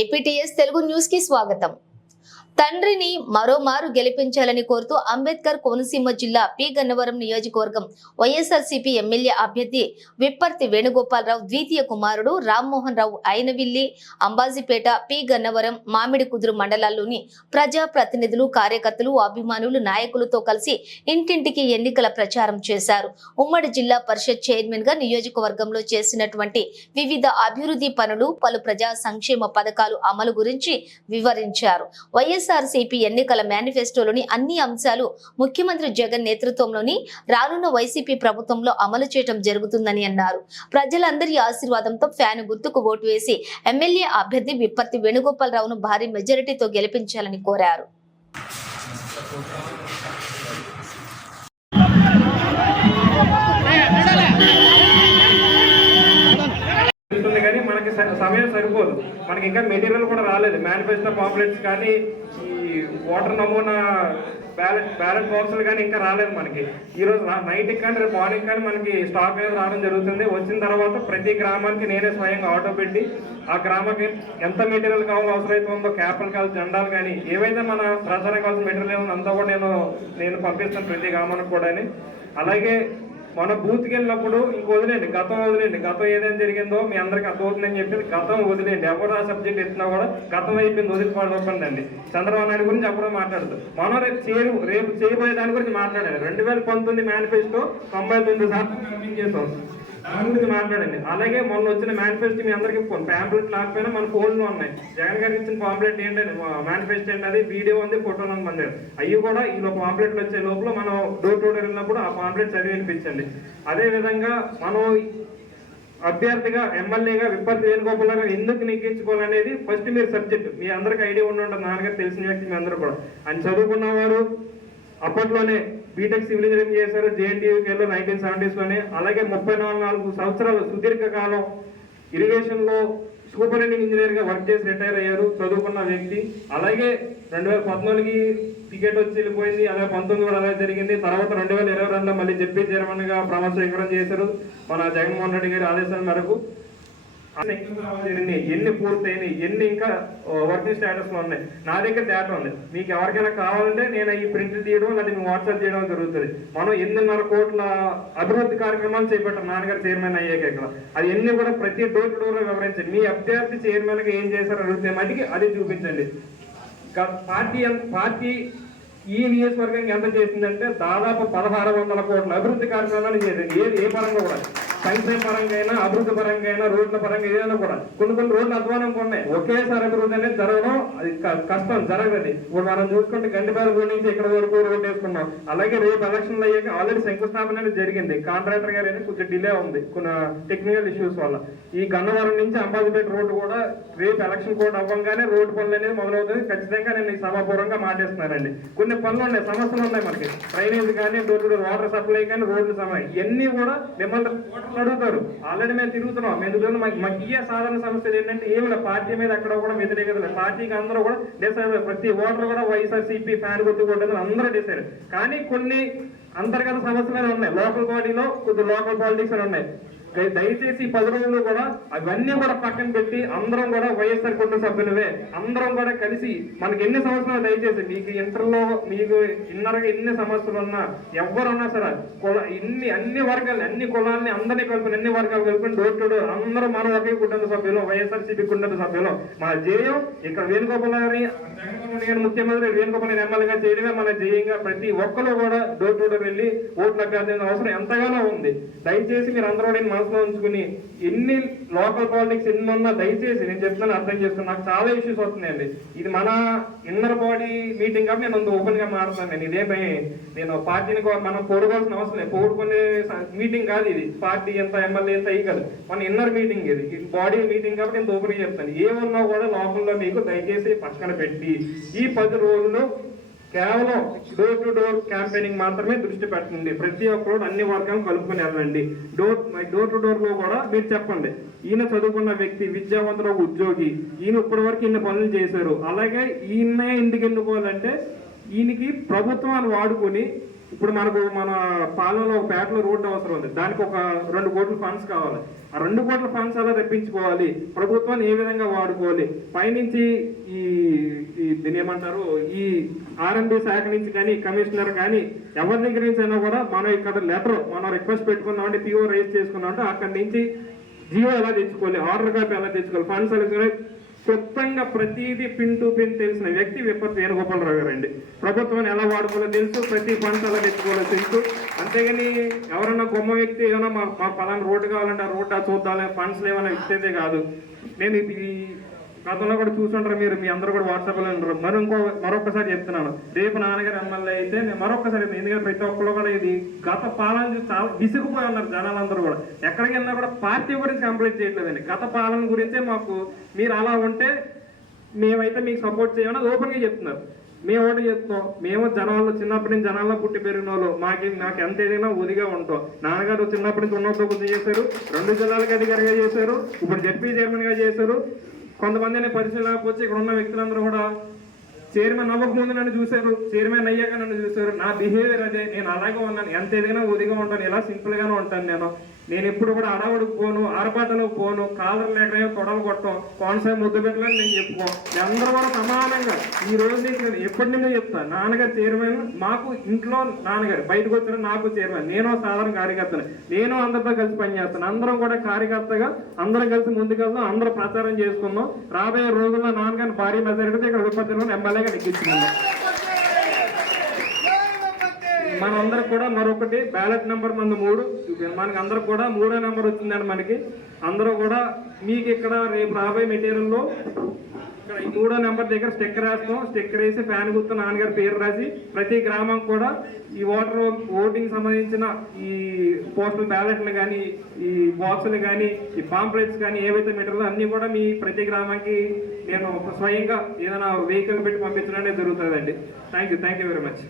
APTS Telugu న్యూస్కి స్వాగతం. తండ్రిని మరోమారు గెలిపించాలని కోరుతూ అంబేద్కర్ కోనసీమ జిల్లా పి. గన్నవరం నియోజకవర్గం వైఎస్ఆర్సీపీ ఎమ్మెల్యే అభ్యర్థి విప్పర్తి వేణుగోపాలరావు ద్వితీయ కుమారుడు రామ్మోహన్ రావు అయినవిల్లి అంబాజీపేట పి. గన్నవరం మామిడి కుదురు మండలాల్లోని ప్రజా ప్రతినిధులు కార్యకర్తలు అభిమానులు నాయకులతో కలిసి ఇంటింటికి ఎన్నికల ప్రచారం చేశారు. ఉమ్మడి జిల్లా పరిషత్ చైర్మన్గా నియోజకవర్గంలో చేసినటువంటి వివిధ అభివృద్ధి పనులు పలు ప్రజా సంక్షేమ పథకాలు అమలు గురించి వివరించారు. వైఎస్ వైఎస్ఆర్సీపీ ఎన్నికల మేనిఫెస్టోలోని అన్ని అంశాలు ముఖ్యమంత్రి జగన్ నేతృత్వంలోని రానున్న వైసీపీ ప్రభుత్వంలో అమలు చేయడం జరుగుతుందని అన్నారు. ప్రజలందరి ఆశీర్వాదంతో ఫ్యాన్ గుర్తుకు ఓటు వేసి ఎమ్మెల్యే అభ్యర్థి విప్పర్తి వేణుగోపాలరావును భారీ మెజారిటీతో గెలిపించాలని కోరారు. సరిపోదు. మనకి ఇంకా మెటీరియల్ కూడా రాలేదు. మేనిఫెస్టో పాంప్లెట్స్ కానీ ఈ వాటర్ నమూనా బ్యాలెట్ బ్యాలెట్ బాక్సులు కానీ ఇంకా రాలేదు మనకి. ఈరోజు నైట్కి కానీ రేపు మార్నింగ్ కానీ మనకి స్టాక్ అనేది రావడం జరుగుతుంది. వచ్చిన తర్వాత ప్రతి గ్రామానికి నేనే స్వయంగా ఆటో పెట్టి ఆ గ్రామానికి ఎంత మెటీరియల్ కావాలో అవసరమైతే ఉందో కావాలి జెండాలు కానీ ఏవైతే మన ప్రచారం కావాల్సిన మెటీరియల్ ఉందో అంతా కూడా నేను నేను పంపిస్తాను ప్రతి గ్రామానికి కూడా అలాగే మన బూత్కి వెళ్ళినప్పుడు ఇంక వదిలేండి గతం వదిలేండి గతం ఏదైనా జరిగిందో మీ అందరికి అర్థమవుతుందని చెప్పి గతం వదిలేండి ఎవరు ఆ సబ్జెక్ట్ ఎత్తినా కూడా గతం అయిపోయింది వదిలిపడకండి అండి చంద్రబాబు నాయుడు గురించి అప్పుడు మాట్లాడుతూ మనం రేపు చేరు రేపు చేయబోయే దాని గురించి మాట్లాడాలి రెండు వేల పంతొమ్మిది మేనిఫెస్టో తొంభై తొమ్మిది శాతం కంప్లీట్ చేసాం దాని గురించి మాట్లాడండి. అలాగే మొన్న వచ్చిన మేనిఫెస్టో మీ అందరికి ప్యాంప్లెట్ లేకపోయినా మన ఫోన్లో ఉన్నాయి. జగన్ గారికి ఇచ్చిన పాంప్లెట్ ఏంటంటే మేనిఫెస్టో ఏంటి అది వీడియో ఉంది ఫోటోలు ఉంది మన అవి కూడా ఈ పాంప్లెట్లు వచ్చే లోపల మనం డోర్ టు డోర్ వెళ్ళినప్పుడు ఆ పాంప్లెట్ చదివి వినిపించండి. అదేవిధంగా మనం అభ్యర్థిగా ఎమ్మెల్యేగా విపత్తు వేణుగోపాల్ గారు ఎందుకు నెగ్గించుకోవాలనేది ఫస్ట్ మీరు సబ్జెక్ట్ మీ అందరికి ఐడియా ఉండి ఉంటుంది. నాన్నగారు తెలిసిన వ్యక్తి మీ అందరూ కూడా. ఆయన చదువుకున్నవారు అప్పట్లోనే బీటెక్ సివిల్ ఇంజనీరింగ్ చేశారు జేఎన్టీయూకేలో నైన్టీన్ సెవెంటీస్లోనే అలాగే ముప్పై నాలుగు నాలుగు సంవత్సరాలు సుదీర్ఘకాలం ఇరిగేషన్లో సూపరింటెండెంట్ ఇంజనీర్గా వర్క్ చేసి రిటైర్ అయ్యారు చదువుకున్న వ్యక్తి. అలాగే రెండు వేల పద్నాలుగుకి టికెట్ వచ్చి వెళ్ళిపోయింది అలాగే పంతొమ్మిది కూడా అలాగే జరిగింది. తర్వాత రెండు వేల ఇరవై రెండులో మళ్ళీ జెడ్పీ చైర్మన్గా ప్రమాణ స్వీకారం చేశారు మన జగన్మోహన్ రెడ్డి గారి ఆదేశాల మేరకు. జరిగినాయి, ఎన్ని పూర్తయినాయి ఎన్ని ఇంకా వర్కింగ్ స్టేటస్లో ఉన్నాయి. నా దగ్గర డేటా ఉంది. మీకు ఎవరికైనా కావాలంటే నేను ఈ ప్రింట్ తీయడం లేదా మీకు వాట్సాప్ చేయడం జరుగుతుంది. మనం ఎనిమిదిన్నర కోట్ల అభివృద్ధి కార్యక్రమాలు చేపట్టాం. నాన్నగారు చైర్మన్ అయ్యాక ఇక్కడ. అది ఎన్ని కూడా ప్రతి డోర్ టు డోర్ వివరించండి. మీ అభ్యర్థి చైర్మన్గా ఏం చేశారో అడిగితే మటుకి అది చూపించండి. పార్టీ పార్టీ ఈ నియోజకవర్గం ఎంత చేసిందంటే దాదాపు పదహారు వందల కోట్ల అభివృద్ధి కార్యక్రమాలు చేసింది. ఏది ఏ పరంగా కూడా. సంక్షేమ పరంగా అయినా అభివృద్ధి పరంగా అయినా రోడ్ల పరంగా ఏదైనా కూడా కొన్ని కొన్ని రోడ్లు అధ్వానంగా ఉన్నాయి ఒకేసారి అభివృద్ధి అనేది జరగడం అది క- కష్టం జరగదు ఇప్పుడు మనం చూసుకుంటే గండిపేట రోడ్ నుంచి ఇక్కడ వరకు రోడ్ వేసుకున్నాం అలాగే రేపు ఎలక్షన్లు అయ్యాక ఆల్రెడీ శంకుస్థాపన అనేది జరిగింది. కాంట్రాక్టర్ గారు అనేది కొంచెం డిలే ఉంది. కొన్ని టెక్నికల్ ఇష్యూస్ వల్ల. ఈ గన్నవరం నుంచి అంబాజీపేట రోడ్డు కూడా రేపు ఎలక్షన్ కోడ్ అవ్వగానే రోడ్డు పనులు అనేది మొదలవుతుంది ఖచ్చితంగా నేను ఈ సభాపూర్వంగా మాట్లాడుతున్నానండి కొన్ని పనులు ఉన్నాయి సమస్యలు ఉన్నాయి మనకి. డ్రైనేజ్ కానీ door to door water supply కానీ రోడ్లు సమయం ఇవన్నీ కూడా మిమ్మల్ని ఓటర్లు అడుగుతారు. ఆల్రెడీ మేము తిరుగుతున్నాం. మేము తిరుగుతున్నాం మాకు మాకు ఇయ్యే సాధారణ సమస్యలు ఏంటంటే ఏమి పార్టీ మీద అక్కడ కూడా వ్యతిరేకత పార్టీకి అందరూ కూడా డిసైడ్ ప్రతి ఓటర్ కూడా వైఎస్ఆర్సీపీ ఫ్యాన్ కొట్టుకోవడం అందరూ డిసైడ్ కానీ కొన్ని అంతర్గత సమస్యలు ఉన్నాయి. లోకల్ బాడీలో కొద్ది లోకల్ పాలిటిక్స్ ఉన్నాయి. దయచేసి పది రోజులు కూడా అవన్నీ కూడా పక్కన పెట్టి అందరం కూడా వైఎస్ఆర్ కుటుంబ సభ్యులవే అందరం కూడా కలిసి మనకి ఎన్ని సంవత్సరాలు దయచేసి మీకు ఇంటర్లో మీకు ఇన్నరగా ఎన్ని సమస్యలు ఉన్నా ఎవరున్నా సరే కుల ఇన్ని అన్ని వర్గాలు అన్ని కులాలని అందరినీ కలుపుని అన్ని వర్గాలు కలుపుని డోర్ టు డోర్ అందరూ మన ఒకే కుటుంబ సభ్యులు వైఎస్ఆర్సీపీ కుటుంబ సభ్యులు. మా జేయం ఇక్కడ వేణుగోపాల్ గారి జగన్మోహన్ గారి ముఖ్యమంత్రి వేణుగోపాల్ ఎమ్మెల్యేగా చేయడమే మన జేయంగా. ప్రతి ఒక్కరు కూడా డోర్ టు డోర్ వెళ్ళి ఓట్లకు అభ్యర్థించిన అవసరం ఎంతగానో ఉంది. దయచేసి మీరు అందరూ నేను మనసులో ఉంచుకుని ఎన్ని లోకల్ పాలిటిక్స్ ఎన్ని ఉన్నా దయచేసి నేను చెప్తాను అర్థం చేసుకుని నాకు చాలా ఇష్యూస్ వస్తున్నాయండి. ఇది మన ఇన్నర్ బాడీ మీటింగ్ కాబట్టి నేను ఓపెన్గా మారుతున్నాను. నేను ఇదేమై నేను పార్టీని కో- మనం కోరుకోవాల్సిన అవసరం లేదు. కోరుకునే మీటింగ్ కాదు ఇది. పార్టీ ఎంత ఎమ్మెల్యే ఎంత అయ్యి కాదు. మన ఇన్నర్ మీటింగ్ ఇది. బాడీ మీటింగ్ కాబట్టి నేను ఓపెన్ చెప్తాను. ఏమన్నా కూడా లోపల మీకు దయచేసి పక్కన పెట్టి ఈ పది రోజులు కేవలం డోర్ టు డోర్ క్యాంపెయినింగ్ మాత్రమే దృష్టి పెట్టండి. ప్రతి ఒక్కరు అన్ని వర్గాలను కలుపుకొని వెళ్ళండి. డోర్ డోర్ టు డోర్లో కూడా మీరు చెప్పండి. ఈయన చదువుకున్న వ్యక్తి విద్యావంతుడు ఒక ఉద్యోగి ఈయన ఇప్పటి వరకు ఇన్ని పనులు చేశారు. అలాగే ఈయన ఎందుకు ఎన్నుకోవాలంటే ఈయనకి ప్రభుత్వాన్ని వాడుకొని ఇప్పుడు మనకు మన పాలనలో ఒక పేటలో రోడ్డు అవసరం ఉంది. దానికి ఒక రెండు కోట్ల ఫండ్స్ కావాలి. ఆ రెండు కోట్ల ఫండ్స్ ఎలా తెప్పించుకోవాలి? ప్రభుత్వాన్ని ఏ విధంగా వాడుకోవాలి? పైనుంచి ఈ దీని ఏమంటారు? ఈ ఆర్ఎండి శాఖ నుంచి కానీ కమిషనర్ కానీ ఎవరి దగ్గర నుంచి అయినా కూడా మనం ఇక్కడ లెటర్ మనం రిక్వెస్ట్ పెట్టుకున్నాం అంటే పిఓ రైజ్ చేసుకున్నాం అంటే అక్కడి నుంచి జియో ఎలా తెచ్చుకోవాలి? ఆర్డర్ కాపీ ఎలా తెచ్చుకోవాలి? ఫండ్స్ ఎలా క్లుప్తంగా ప్రతిదీ పిన్ టు పిన్ తెలిసిన వ్యక్తి విపత్తు వేణుగోపాలరావు గారు అండి ప్రభుత్వాన్ని ఎలా వాడుకోవాలో తెలుసు ప్రతి ఫండ్స్ ఎలా తెచ్చుకోవాలో తెలుసు. అంతేగాని ఎవరన్నా గొమ్మ వ్యక్తి ఏమైనా మా పలానా రోడ్డు కావాలంటే ఆ రోడ్డు చూద్దాం ఫండ్స్ ఏమైనా ఇచ్చేదే కాదు. నేను ఇది గతంలో కూడా చూసుంటారు మీరు మీ అందరూ కూడా వాట్సాప్లో ఉంటారు మరి ఇంకో మరొకసారి చెప్తున్నాను. రేపు నాన్నగారు ఎమ్మెల్యే అయితే నేను మరొకసారి ఎందుకంటే ప్రతి ఒక్కరు కూడా ఇది గత పాలన చాలా విసిగిపోయి ఉన్నారు జనాలందరూ కూడా. ఎక్కడికి వెళ్ళినా కూడా పార్టీ గురించి కంప్లైంట్ చేయట్లేదండి. గత పాలన గురించే మాకు మీరు అలా ఉంటే మేమైతే మీకు సపోర్ట్ చేయమని ఓపెన్గా చెప్తున్నారు. మేము ఒకటి చెప్తాం మేము జనాల్లో చిన్నప్పటి నుంచి జనాల్లో పుట్టి పెరిగిన వాళ్ళు మాకి నాకు ఎంత ఏదైనా ఒదిగా ఉంటాం. నాన్నగారు చిన్నప్పటి నుంచి ఉన్నప్పుడు కొంచెం చేశారు. రెండు జిల్లాలకు అధికారిగా చేశారు. ఇప్పుడు జడ్పీ చైర్మన్గా చేశారు. కొంతమందిని పరిశీలనకు వచ్చి ఇక్కడ ఉన్న వ్యక్తులందరూ కూడా చైర్మన్ అవ్వకముందు నన్ను చూశారు చైర్మన్ అయ్యాక నన్ను చూశారు. నా బిహేవియర్ అదే నేను అలాగే ఉన్నాను ఎంత ఎదిగినా ఒదిగా ఉంటాను ఇలా సింపుల్గానే ఉంటాను నేను. నేను ఎప్పుడు కూడా అడవుడికి పోను ఆరపాటలకు పోను కాలర్ లేకనే తొడలు కొట్టం కోనసీమ ముద్దు పెట్టాలని నేను చెప్పుకో అందరూ కూడా సమానంగా ఈ రోజు నుంచి నేను ఎప్పటి నుంచో చెప్తాను నాన్నగారు చైర్మన్ మాకు ఇంట్లో నాన్నగారు బయటకు వచ్చిన నాకు చైర్మన్ నేను సాధారణ కార్యకర్తను నేను అందరితో కలిసి పనిచేస్తాను అందరం కూడా కార్యకర్తగా అందరం కలిసి ముందుకెళ్దాం అందరూ ప్రచారం చేసుకుందాం. రాబోయే రోజుల్లో నాన్నగారిని భారీ మెజారిటీతో ఇక్కడ విపత్తులను ఎమ్మెల్యేగా నెగ్గించుకుందాం మనందరం కూడా మరొకటి బ్యాలెట్ నెంబర్ మన మూడు. మనకి అందరు కూడా మూడో నెంబర్ వచ్చిందండి మనకి. అందరూ కూడా మీకు ఇక్కడ రేపు రాబోయే మెటీరియల్లో ఇక్కడ ఈ మూడో నెంబర్ దగ్గర స్టిక్కర్ వేస్తాం. స్టిక్కర్ వేసి ఫ్యాన్ గుర్తు నాన్నగారి పేరు రాసి ప్రతి గ్రామం కూడా ఈ ఓటర్ ఓటింగ్ సంబంధించిన ఈ పోస్టల్ బ్యాలెట్లు కానీ ఈ బాక్సులు కానీ ఈ పాంప్లెట్స్ కానీ ఏవైతే మెటీరియల్ అన్నీ కూడా మీ ప్రతి గ్రామానికి నేను స్వయంగా ఏదైనా వెహికల్ పెట్టి పంపించడం అనేది జరుగుతుందండి. Thank you thank you very much